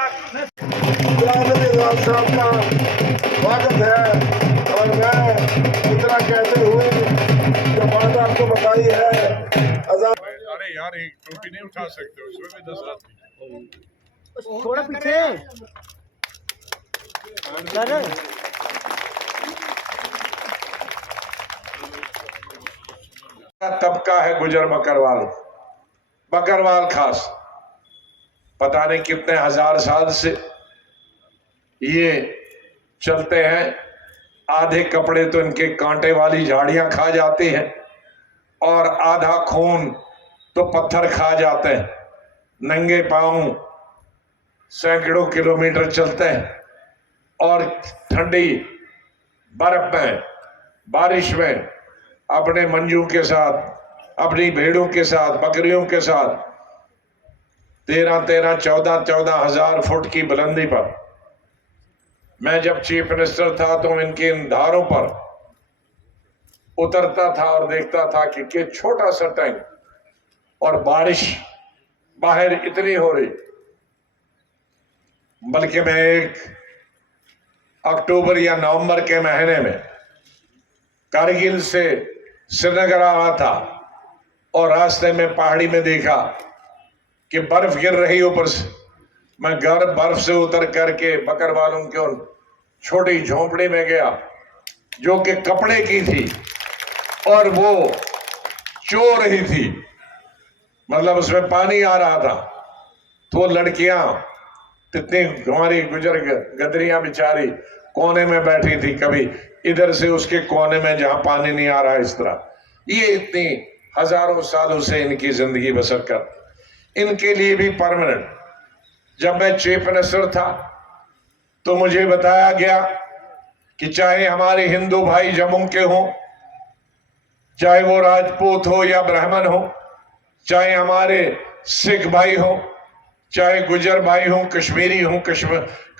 साहब का स्वागत है। और मैं इतना कहते हुए जो बात आपको बताई है, अरे यार एक टोपी नहीं उठा सकते हो, इसमें भी 10 आदमी थोड़ा पीछे तबका है गुजर बकरवाल खास। पता नहीं कितने हजार साल से ये चलते हैं। आधे कपड़े तो इनके कांटे वाली झाड़ियां खा जाती हैं और आधा खून तो पत्थर खा जाते हैं। नंगे पांव सैकड़ों किलोमीटर चलते हैं और ठंडी बर्फ में, बारिश में अपने मंजू के साथ, अपनी भेड़ों के साथ, बकरियों के साथ 13-13, 14-14 हजार फुट की बुलंदी पर। मैं जब चीफ मिनिस्टर था तो इनके इन धारों पर उतरता था और देखता था कि छोटा सा टैंक, और बारिश बाहर इतनी हो रही, बल्कि मैं एक अक्टूबर या नवंबर के महीने में कारगिल से श्रीनगर आ रहा था और रास्ते में पहाड़ी में देखा कि बर्फ गिर रही ऊपर से। मैं बर्फ से उतर करके बकरवालों के उन छोटी झोंपड़ी में गया जो कि कपड़े की थी और वो चो रही थी, मतलब उसमें पानी आ रहा था। तो लड़कियां कितनी हमारी गुजर गदरियां बेचारी कोने में बैठी थी, कभी इधर से उसके कोने में जहां पानी नहीं आ रहा, इस तरह। ये इतनी हजारों सालों से इनकी जिंदगी बसर कर, इनके लिए भी परमानेंट। जब मैं चीफ मिनिस्टर था तो मुझे बताया गया कि चाहे हमारे हिंदू भाई जम्मू के हों, चाहे वो राजपूत हो या ब्राह्मण हो, चाहे हमारे सिख भाई हो, चाहे गुजर भाई हो, कश्मीरी हो,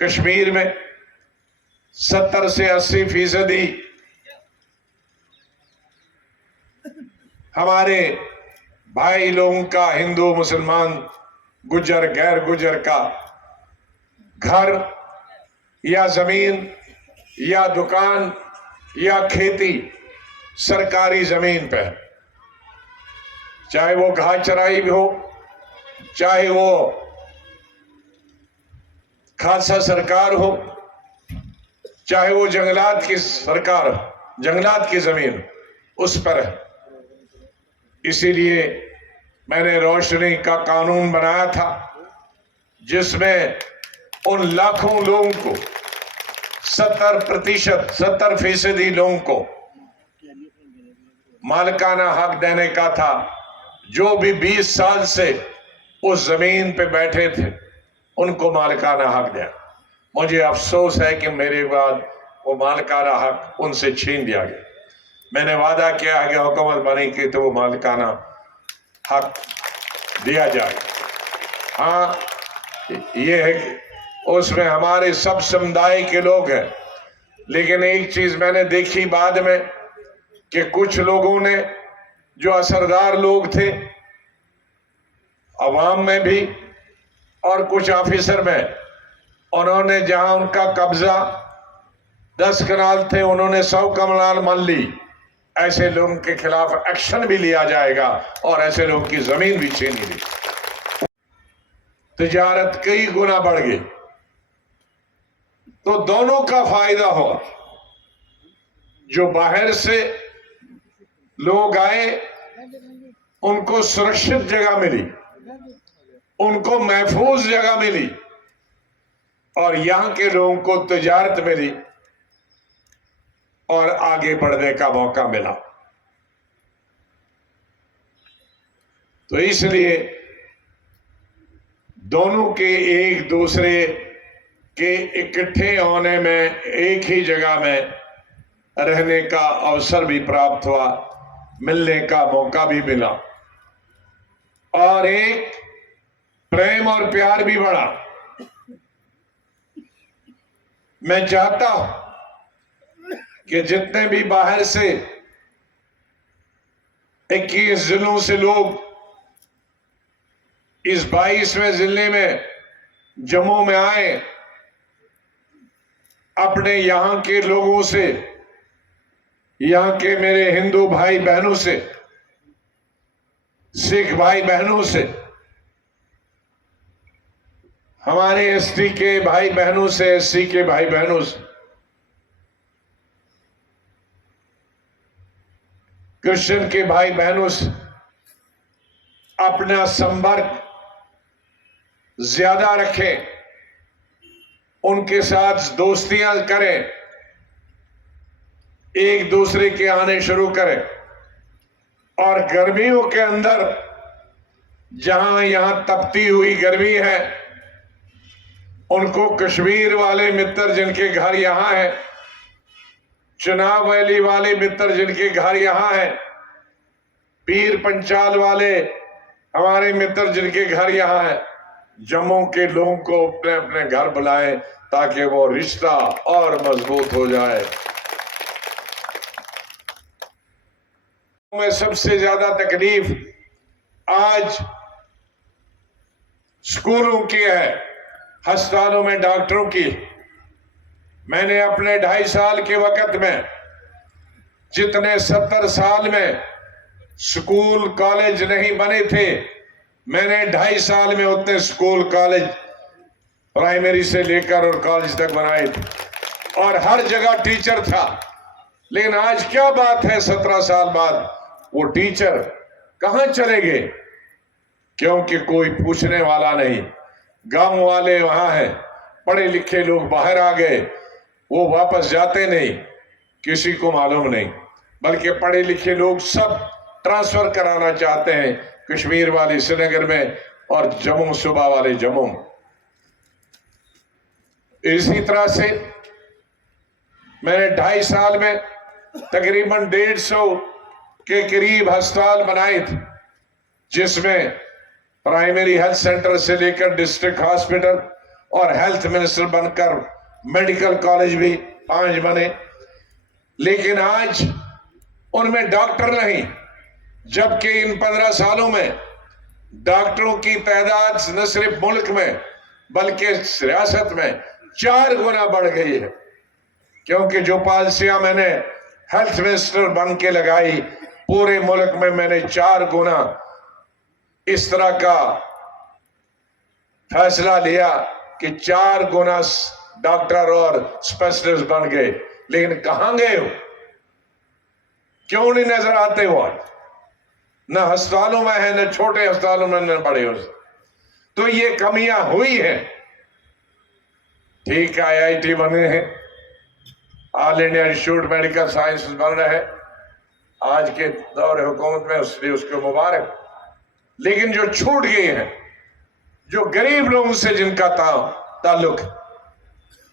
कश्मीर में 70 से 80% हमारे भाई लोगों का, हिंदू मुसलमान गुजर गैर गुजर का घर या जमीन या दुकान या खेती सरकारी जमीन पे, चाहे वो घास चराई भी हो, चाहे वो खालसा सरकार हो, चाहे वो जंगलात की सरकार, जंगलात की जमीन उस पर है। इसीलिए मैंने रोशनी का कानून बनाया था जिसमें उन लाखों लोगों को 70% लोगों को मालिकाना हक देने का था, जो भी 20 साल से उस जमीन पे बैठे थे उनको मालिकाना हक दिया। मुझे अफसोस है कि मेरे बाद वो मालिकाना हक उनसे छीन दिया गया। मैंने वादा किया है कि हुकूमत बनेगी तो वो मालिकाना हक दिया जाए। हाँ, ये है कि उसमें हमारे सब समुदाय के लोग हैं, लेकिन एक चीज मैंने देखी बाद में कि कुछ लोगों ने, जो असरदार लोग थे अवाम में भी और कुछ ऑफिसर में, उन्होंने जहां उनका कब्जा 10 कनाल थे उन्होंने 100 कनाल मान ली। ऐसे लोगों के खिलाफ एक्शन भी लिया जाएगा और ऐसे लोगों की जमीन भी छीनी ली। तिजारत कई गुना बढ़ गई, तो दोनों का फायदा हुआ। जो बाहर से लोग आए उनको सुरक्षित जगह मिली, उनको महफूज जगह मिली, और यहां के लोगों को तिजारत मिली और आगे बढ़ने का मौका मिला। तो इसलिए दोनों के एक दूसरे के इकट्ठे होने में, एक ही जगह में रहने का अवसर भी प्राप्त हुआ, मिलने का मौका भी मिला, और एक प्रेम और प्यार भी बढ़ा। मैं चाहता हूं कि जितने भी बाहर से 21 जिलों से लोग इस 22वें जिले में जम्मू में आए, अपने यहां के लोगों से, यहां के मेरे हिंदू भाई बहनों से, सिख भाई बहनों से, हमारे एसटी के भाई बहनों से, एससी के भाई बहनों से, क्रिश्चियन के भाई बहनों से अपना संपर्क ज्यादा रखें, उनके साथ दोस्तियां करें, एक दूसरे के आने शुरू करें। और गर्मियों के अंदर जहां यहां तपती हुई गर्मी है, उनको कश्मीर वाले मित्र जिनके घर यहां है, चुनाव वैली वाले मित्र जिनके घर यहां है, पीर पंचाल वाले हमारे मित्र जिनके घर यहां है, जम्मू के लोगों को अपने अपने घर बुलाएं ताकि वो रिश्ता और मजबूत हो जाए। में सबसे ज्यादा तकलीफ आज स्कूलों की है, अस्पतालों में डॉक्टरों की। मैंने अपने 2.5 साल के वक्त में जितने 70 साल में स्कूल कॉलेज नहीं बने थे, मैंने 2.5 साल में उतने स्कूल कॉलेज प्राइमरी से लेकर और कॉलेज तक बनाए थे और हर जगह टीचर था। लेकिन आज क्या बात है, 17 साल बाद वो टीचर कहां चले गए? क्योंकि कोई पूछने वाला नहीं। गांव वाले वहां हैं, पढ़े लिखे लोग बाहर आ गए, वो वापस जाते नहीं, किसी को मालूम नहीं, बल्कि पढ़े लिखे लोग सब ट्रांसफर कराना चाहते हैं, कश्मीर वाले श्रीनगर में और जम्मू सूबा वाले जम्मू। इसी तरह से मैंने 2.5 साल में तकरीबन 150 के करीब अस्पताल बनाए थे, जिसमें प्राइमरी हेल्थ सेंटर से लेकर डिस्ट्रिक्ट हॉस्पिटल और हेल्थ मिनिस्टर बनकर मेडिकल कॉलेज भी 5 बने। लेकिन आज उनमें डॉक्टर नहीं, जबकि इन 15 सालों में डॉक्टरों की तादाद न सिर्फ मुल्क में बल्कि रियासत में 4 गुना बढ़ गई है। क्योंकि जो पॉलिसियां मैंने हेल्थ मिनिस्टर बन के लगाई, पूरे मुल्क में मैंने 4 गुना इस तरह का फैसला लिया कि 4 गुना डॉक्टर और स्पेशलिस्ट बन गए। लेकिन कहां गए हो? क्यों नहीं नजर आते हो? न अस्पतालों में है, न छोटे अस्पतालों में, न बड़े। तो ये कमियां हुई हैं। ठीक है, IIT बने हैं, all India institute medical science बन रहे हैं आज के दौर हुकूमत में, उसलिए उसको मुबारक। लेकिन जो छूट गए हैं, जो गरीब लोगों से जिनका ताल्लुक,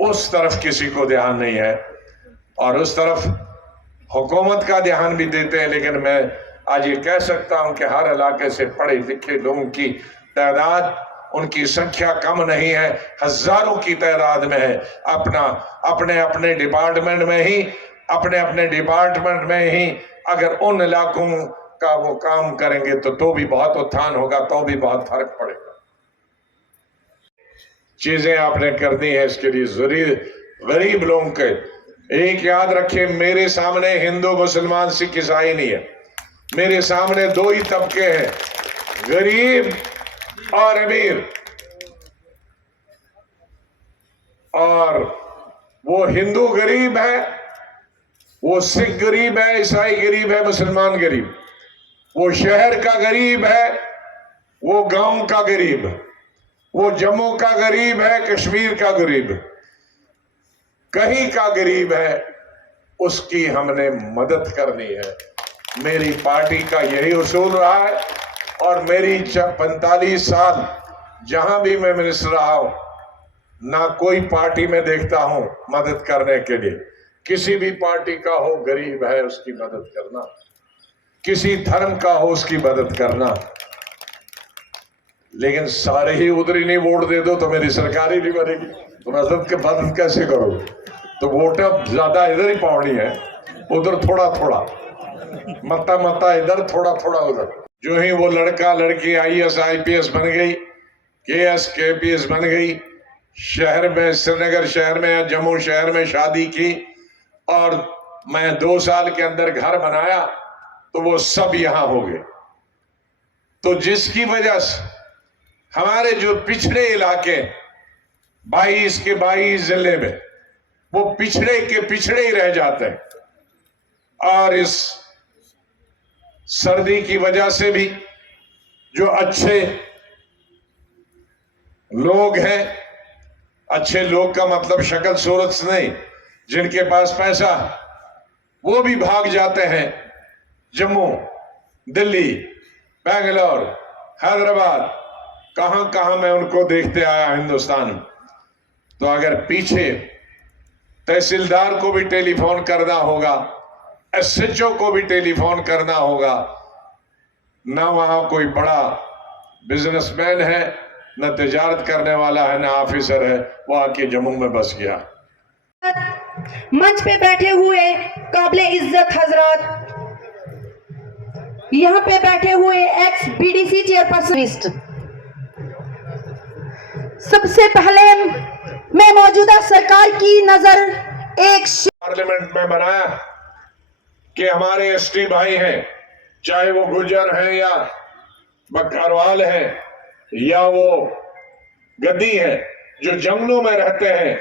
उस तरफ किसी को ध्यान नहीं है और उस तरफ हुकूमत का ध्यान भी देते हैं। लेकिन मैं आज ये कह सकता हूं कि हर इलाके से पढ़े लिखे लोगों की तादाद, उनकी संख्या कम नहीं है, हजारों की तादाद में है। अपने अपने डिपार्टमेंट में ही अगर उन इलाकों का वो काम करेंगे तो भी बहुत उत्थान होगा, तो भी बहुत फर्क पड़ेगा। चीजें आपने करनी है, इसके लिए जरूरी गरीब लोगों के एक याद रखें, मेरे सामने हिंदू मुसलमान सिख ईसाई नहीं है, मेरे सामने 2 ही तबके हैं, गरीब और अमीर। और वो हिंदू गरीब है, वो सिख गरीब है, ईसाई गरीब है, मुसलमान गरीब, वो शहर का गरीब है, वो गांव का गरीब, वो जम्मू का गरीब है, कश्मीर का गरीब, कहीं का गरीब है, उसकी हमने मदद करनी है। मेरी पार्टी का यही उसूल रहा है और मेरी 45 साल जहां भी मैं मिनिस्टर रहा हूं, ना कोई पार्टी में देखता हूं मदद करने के लिए। किसी भी पार्टी का हो, गरीब है उसकी मदद करना, किसी धर्म का हो उसकी मदद करना। लेकिन सारे ही उधर ही नहीं वोट दे दो तो मेरी सरकार ही नहीं बनेगी, तो मदद कैसे करोगे? तो वोट ज्यादा इधर ही पावनी है, उधर थोड़ा थोड़ा, मता इधर, थोड़ा थोड़ा उधर। जो ही वो लड़का लड़की IAS IPS बन गई, KS KPS बन गई, शहर में, श्रीनगर शहर में या जम्मू शहर में शादी की और मैं 2 साल के अंदर घर बनाया तो वो सब यहां हो गए। तो जिसकी वजह से हमारे जो पिछड़े इलाके 22 के 22 जिले में वो पिछड़े के पिछड़े ही रह जाते हैं। और इस सर्दी की वजह से भी जो अच्छे लोग हैं, अच्छे लोग का मतलब शक्ल सूरत से नहीं, जिनके पास पैसा, वो भी भाग जाते हैं जम्मू, दिल्ली, बेंगलोर, हैदराबाद, कहां कहां मैं उनको देखते आया हिंदुस्तान में। तो अगर पीछे तहसीलदार को भी टेलीफोन करना होगा, एसएचओ को भी टेलीफोन करना होगा, ना वहां कोई बड़ा बिजनेसमैन है, न तिजारत करने वाला है, ना ऑफिसर है, वो आके जम्मू में बस गया। मंच पे बैठे हुए काबिले इज्जत हजरात, यहाँ पे बैठे हुए एक्स बीडीसी चेयरपर्सन, सबसे पहले मैं मौजूदा सरकार की नजर एक पार्लियामेंट में बनाया कि हमारे एसटी भाई हैं, चाहे वो गुर्जर हैं या बकरवाल हैं या वो गद्दी हैं, जो जंगलों में रहते हैं,